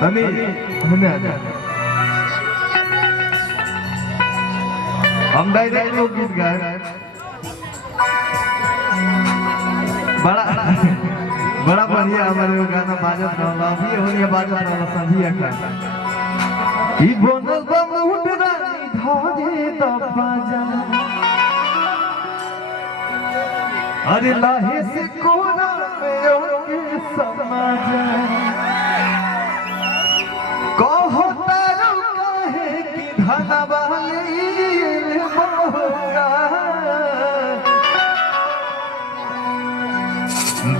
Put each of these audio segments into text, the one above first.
तनी धन्यवाद हम डायरेक्ट लोग गीत गाए बड़ा बड़ा बढ़िया हमारे गाना बाजत रहला अभी होनी बाजत रहला संधिया का ई बनल बम उठरा धाजे दफाजा अरे लाहे से कोना में ओके समाजा कहो तारो काहे कि धनवाली मोगा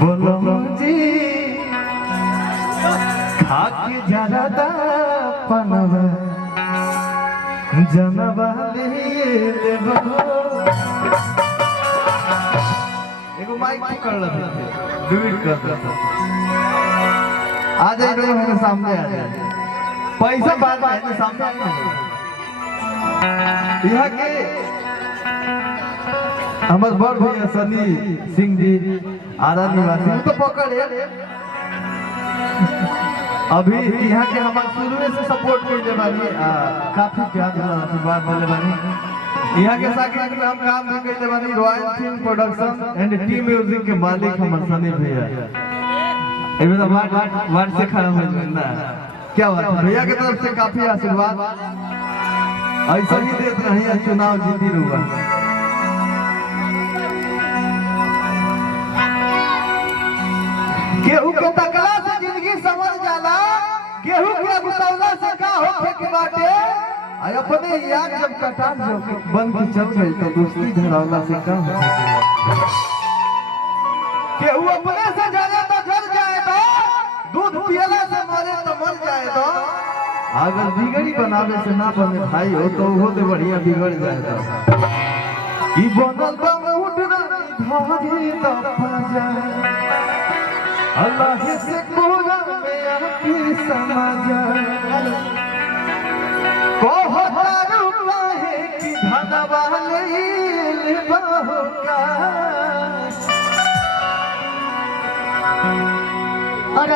बोलो जी खाके जरदा पनवा जनवाली लेबो एगो माइक पकड़ लो डुएट कर दो आ जाए तो मेरे सामने आ जाए पैसा बाद में सामने आ जाए यहाँ के हमारे बड़ भैया सनी सिंह जी आरा निवासी तो पकड़े अभी यहाँ के हमारे शुरू से सपोर्ट करने वाली काफी प्यार आशीर्वाद मिले वाली यहाँ के साथ हम काम भी करने वाली royal film production and T music के मालिक हमारे सनी भैया वार्ड से खड़ा हो ना क्या बात है भैया की तरफ से काफी आशीर्वाद ऐसा ही देते रहे चुनाव जीती रुआ केहू के तकला से जिंदगी समझ जाला केहू के गुतौला से का होखे के बाटे आ अपने यार जब कटार जो बन के चल गई तो दोस्ती धरावला से का होखे केहू अपने से जाने तो जल जाए तो दूध पियला से मरे तो मर जाए तो अगर बिगड़ी बनावे से ना बने भाई हो तो वो तो बढ़िया बिगड़ जाए तो ई बनल बम उठना धारी दफा अल्लाह से कोरा में आपकी समाजा कहो तारू काहे कि धनवाली लेबोगा और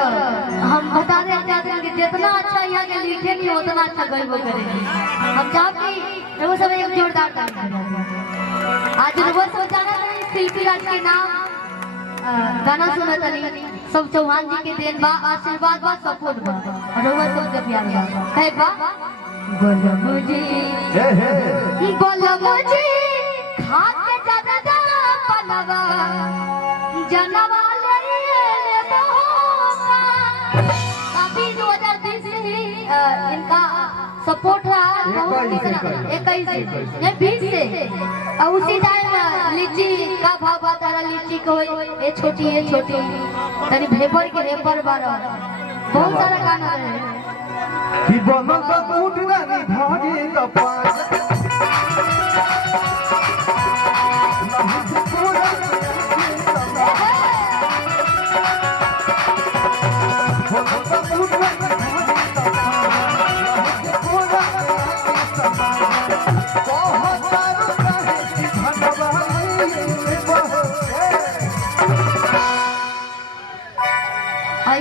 हम बता दें चाहते हैं कि जितना अच्छा यहाँ के लिखे नहीं उतना अच्छा गरीबों करेंगे हम चाहते हैं वो सब एक जोरदार आज वो सब जाना नहीं शिल्पी राज के नाम गाना सुना तनी सब चौहान जी के देन बा आशीर्वाद बा सपोर्ट बा और वो सब के प्यार बा है बा बोलो मुझे खा के ज्यादा पलवा जनवा ले बोगा अभी 2020 से ही इनका सपोर्ट रहा 21 से और उसी टाइम लीची का भाव बता रहा लीची को ये छोटी तनी भेपर के रेपर बार बहुत सारा गाना है कि बनल बम उठना धारी दफा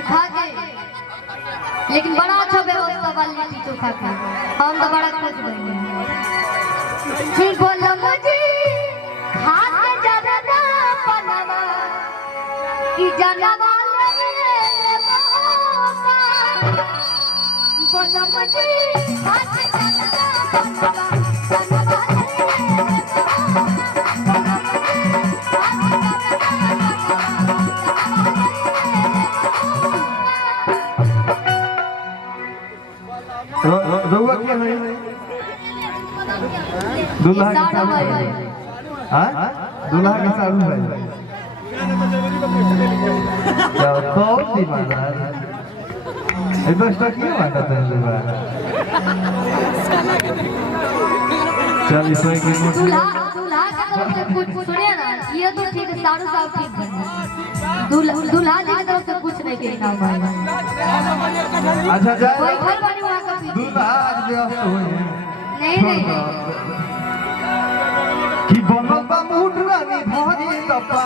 खा के लेकिन बड़ा अच्छा व्यवस्था वाली लिट्टी चोखा के हम तो बड़ा खुश भइले बोलो मुझे खा के ज्यादा पलवा कि जनवा ले बोलो मुझे खा के ज्यादा पलवा रउआ क्या है दूल्हा के सारू है हां दूल्हा के सारू है क्या तो दीवाना ए बस तो क्यों बात है दीवाना चल इसमें की दूल्हा का तरफ से कुछ सुनिए ना ये तो ठीक है सारू साहब ठीक है दूल्हा जी की तरफ से कुछ नहीं कहना भाई अच्छा जा कोई घर वाली वहां का दूल्हा आज व्यस्त हुए नहीं कि बनल बम उठना धारी दफा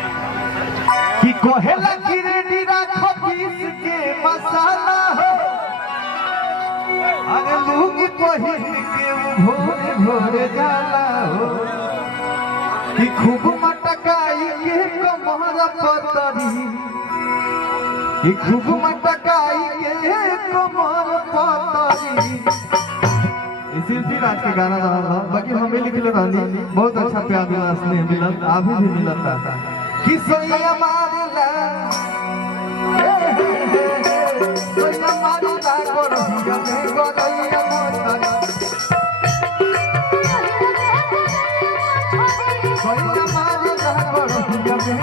कि कोहेला की रेडी राखो पीस के मसाला हो अरे लूंगी पहिन के भोरे भोरे जाला हो कि खूब मटकाई के कमर पतरी कि खूब मटकाई के कमर पतरी शिल्पी राज के गाना रहा था बाकी हमें लिख लो रानी बहुत अच्छा प्यार मिला स्नेह मिला अभी भी मिलता था कि सोया मारिला सोया मारिला गोरहिया में गोरहिया मोता सोया मारिला गोरहिया में